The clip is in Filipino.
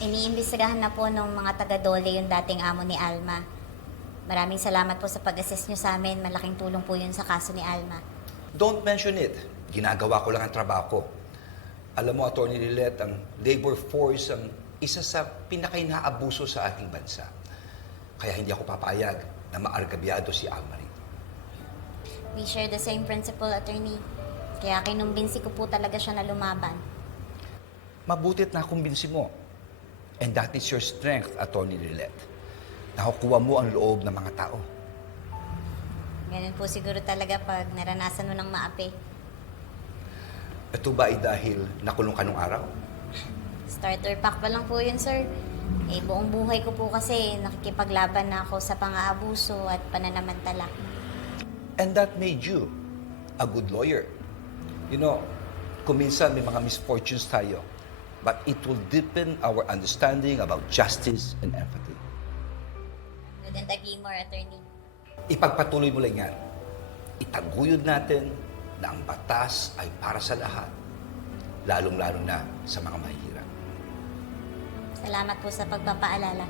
Iniimbestigahan na po nung mga taga-Dole yung dating amo ni Alma. Maraming salamat po sa pag-assist nyo sa amin. Malaking tulong po yun sa kaso ni Alma. Don't mention it. Ginagawa ko lang ang trabaho ko. Alam mo, Atty. Lilet, ang labor force ang isa sa pinaka-inaabuso sa ating bansa. Kaya hindi ako papayag na maargabyado si Alma rito. We share the same principle, attorney. Kaya kinumbinsi ko po talaga siya na lumaban. Mabutit na kumbinsi mo. And that is your strength, Atty. Lilet. Nakukuha mo ang loob ng mga tao. Ganun po siguro talaga pag naranasan mo ng maapi. Ito ba ay dahil nakulong ka nung araw? Starter pack pa lang po yun, sir. Buong buhay ko po kasi nakikipaglaban na ako sa pang-aabuso at pananamantala. And that made you a good lawyer. You know, kung minsan may mga misfortunes tayo, but it will deepen our understanding about justice and empathy. Couldn't agree more, attorney. Ipagpatuloy mo lang yan. Itaguyod natin na ang batas ay para sa lahat, lalong-lalo na sa mga mahihirap. Salamat po sa pagpapaalala.